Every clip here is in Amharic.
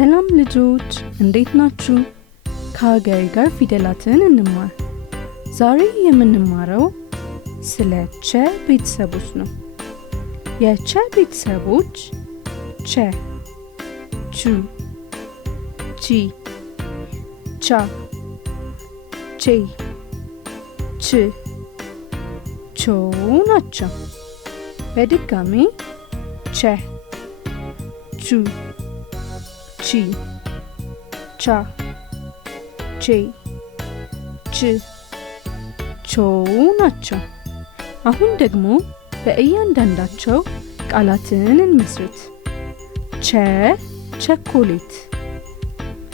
ሰላም ልጆች እንዴት ናችሁ? ከሀገሬ ጋር ፊደላትን እንማር። ዛሬ የምንማረው ስለ ቸ ቤተሰቦች ነው። የቸ ቤተሰቦች ቸ፣ ቹ፣ ቺ፣ ቻ፣ ቼ፣ ች፣ ቾ ናቸው። በድጋሚ ቸ፣ ቹ፣ ቺ፣ ቻ፣ ቼ፣ ች፣ ቾ ናቸው። አሁን ደግሞ በእያንዳንዳቸው ቃላትን እንመስርት። ቸ ቸኮሌት፣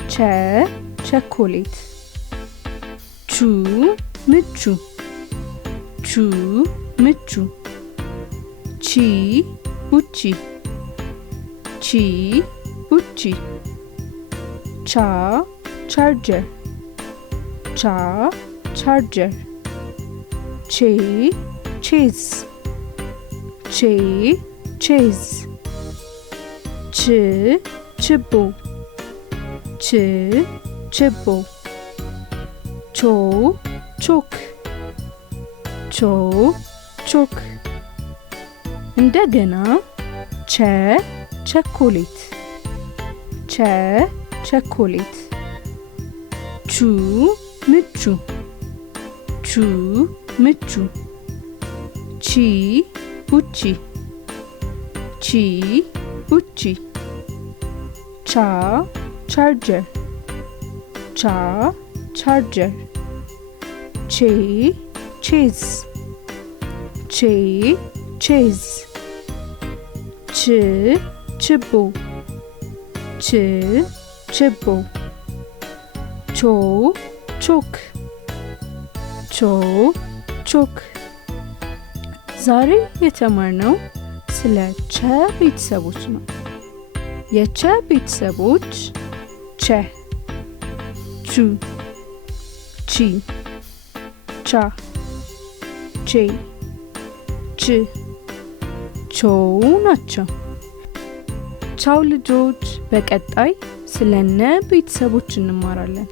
ቸ ቸኮሌት። ቹ ምቹ፣ ቹ ምቹ። ቺ ቡቺ፣ ቺ ቡቺ። ቻ ቻርጀር፣ ቻ ቻርጀር። ቼ ቼዝ፣ ቼ ቼዝ። ች ችቦ፣ ች ችቦ። ቾ ቾክ፣ ቾ ቾክ። እንደገና ቸ ቸኮሌት፣ ቸ ቸኮሌት። ቹ ምቹ፣ ቹ ምቹ። ቺ ቡቺ፣ ቺ ቡቺ። ቻ ቻርጀር፣ ቻ ቻርጀር። ቼ ቼዝ፣ ቼ ቼዝ። ች ችቦ፣ ች ችቦ። ቾ ቾክ፣ ቾ ቾክ። ዛሬ የተማርነው ስለ ቸ ቤተሰቦች ነው። የቸ ቤተሰቦች ቸ፣ ቹ፣ ቺ፣ ቻ፣ ቼ፣ ች፣ ቾ ናቸው። ቻው ልጆች፣ በቀጣይ ስለነ ቤተሰቦች እንማራለን።